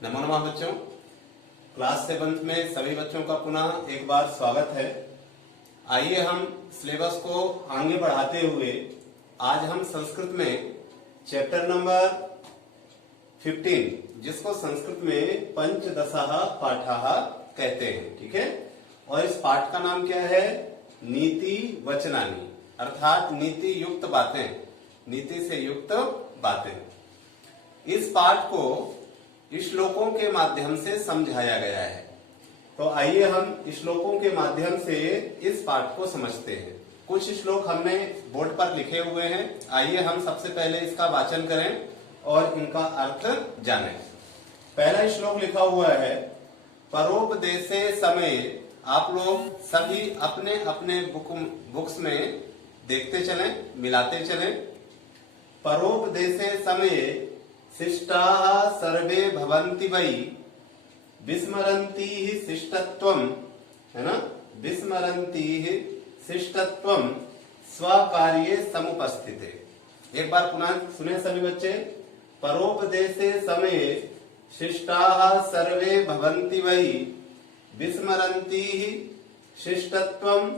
नमो नमः बच्चों, क्लास 7 में सभी बच्चों का पुनः एक बार स्वागत है। आइए हम सिलेबस को आगे बढ़ाते हुए आज हम संस्कृत में चैप्टर नंबर 15 जिसको संस्कृत में पंचदशः पाठः कहते हैं, ठीक है। और इस पाठ का नाम क्या है? नीति वचनानि, अर्थात नीति युक्त बातें, नीति से युक्त बातें। इस पाठ को श्लोकों के माध्यम से समझाया गया है। तो आइए हम श्लोकों के माध्यम से इस पाठ को समझते हैं। कुछ श्लोक हमने बोर्ड पर लिखे हुए हैं। आइए हम सबसे पहले इसका वाचन करें और इनका अर्थ जानें। पहला श्लोक लिखा हुआ है, परोपदेशे समय। आप लोग सभी अपने अपने बुक्स में देखते चलें, मिलाते चलें। परोपदेशे समय शिष्टाः सर्वे भवन्ति वै विस्मरन्ति हि शिष्टत्वम्, है ना, विस्मरन्ति हि शिष्टत्वम् स्वकार्ये समुपस्थिते। एक बार पुनः सुने सभी बच्चे। परोपदेशे समय शिष्टाः सर्वे भवन्ति वै विस्मरन्ति हि शिष्टत्वम्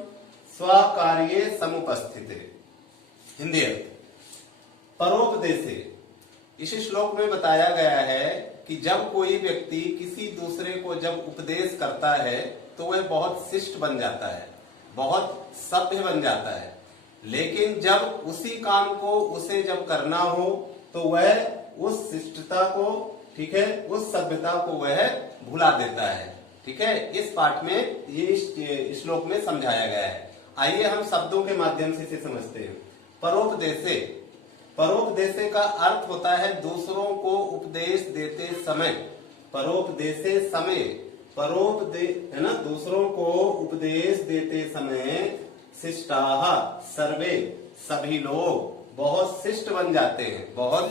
स्वकार्ये समुपस्थिते। हिंदी अर्थ। परोपदेशे, इस श्लोक में बताया गया है कि जब कोई व्यक्ति किसी दूसरे को जब उपदेश करता है तो वह बहुत शिष्ट बन जाता है, बहुत सभ्य बन जाता है। लेकिन जब उसी काम को उसे जब करना हो तो वह उस शिष्टता को, ठीक है, उस सभ्यता को वह भुला देता है, ठीक है। इस पाठ में ये श्लोक में समझाया गया है। आइए हम शब्दों के माध्यम से इसे समझते हैं। परोपदेशे, परोपदेशे का अर्थ होता है दूसरों को उपदेश देते समय। परोपदेशे समय, है ना, दूसरों को उपदेश देते समय शिष्टाः सर्वे, सभी लोग बहुत शिष्ट बन जाते हैं, बहुत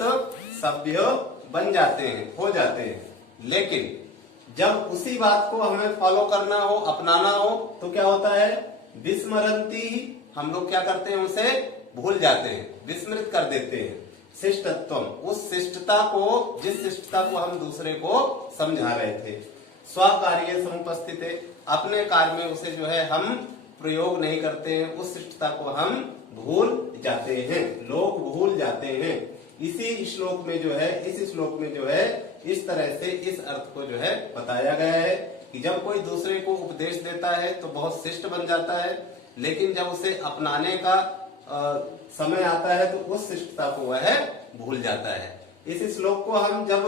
सभ्य बन जाते हैं, हो जाते हैं। लेकिन जब उसी बात को हमें फॉलो करना हो, अपनाना हो, तो क्या होता है? विस्मरन्ति, हम लोग क्या करते हैं? उसे भूल जाते हैं, विस्मृत कर देते हैं। शिष्टत्वम, उस शिष्टता को, जिस शिष्टता को हम दूसरे को समझा रहे थे। स्वकार्ये समुपस्थिते, अपने कार्य में उसे जो है हम प्रयोग नहीं करते हैं, उस शिष्टता को हम भूल जाते हैं, लोग भूल जाते हैं। इसी श्लोक में जो है, इस श्लोक में जो है इस तरह से इस अर्थ को जो है बताया गया है कि जब कोई दूसरे को उपदेश देता है तो बहुत शिष्ट बन जाता है, लेकिन जब उसे अपनाने का समय आता है तो उस शिष्टता को वह भूल जाता है। इस श्लोक को हम जब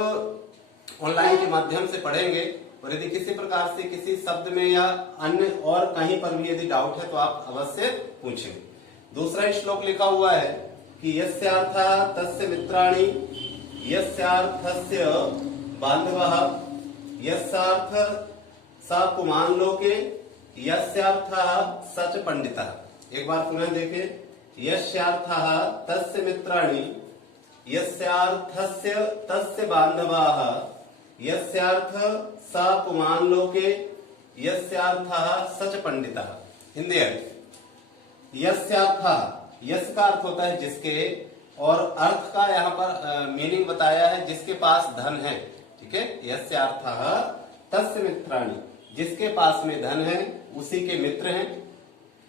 ऑनलाइन के माध्यम से पढ़ेंगे और यदि किसी प्रकार से किसी शब्द में या अन्य और कहीं पर भी यदि डाउट है तो आप अवश्य पूछें। दूसरा श्लोक लिखा हुआ है कि यस्यार्थः तस्य मित्राणि, यस्यार्थस्य बान्धवः, यस्यार्थ स पुमान् लोके, यस्यार्थः स च पंडितः। एक बार पुनः देखें। यस्यार्थः तस्य मित्राणि, यस्यार्थस्य तस्य बान्धवाः, यस्यार्थ स पुमान् लोके, यस्यार्थः स च पंडितः। हिंदी अर्थ। यस्यार्थः, यस का अर्थ होता है जिसके, और अर्थ का यहाँ पर मीनिंग बताया है जिसके पास धन है, ठीक है। यस्यार्थः तस्य मित्राणि, जिसके पास में धन है उसी के मित्र हैं,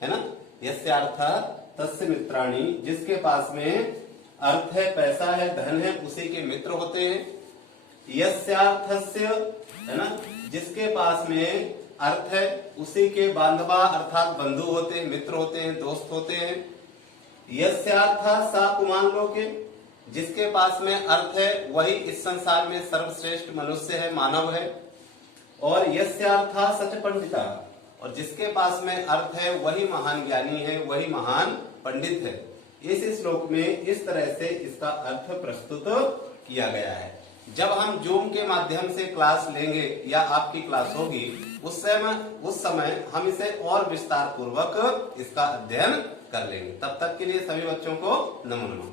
है ना। यस्यार्थः तस्य मित्राणि, जिसके पास में अर्थ है, पैसा है, धन है, उसी के मित्र होते हैं। यस्यार्थस्य, है ना, जिसके पास में अर्थ है उसी के बांधवा अर्थात बंधु होते हैं, मित्र होते हैं, दोस्त होते हैं। यस्यार्थः स पुमान् लोके, जिसके पास में अर्थ है वही इस संसार में सर्वश्रेष्ठ मनुष्य है, मानव है। और यस्यार्थः स च पंडितः, और जिसके पास में अर्थ है वही महान ज्ञानी है, वही महान पंडित है। इस श्लोक में इस तरह से इसका अर्थ प्रस्तुत किया गया है। जब हम जूम के माध्यम से क्लास लेंगे या आपकी क्लास होगी उस समय हम इसे और विस्तार पूर्वक इसका अध्ययन कर लेंगे। तब तक के लिए सभी बच्चों को नमो नमः।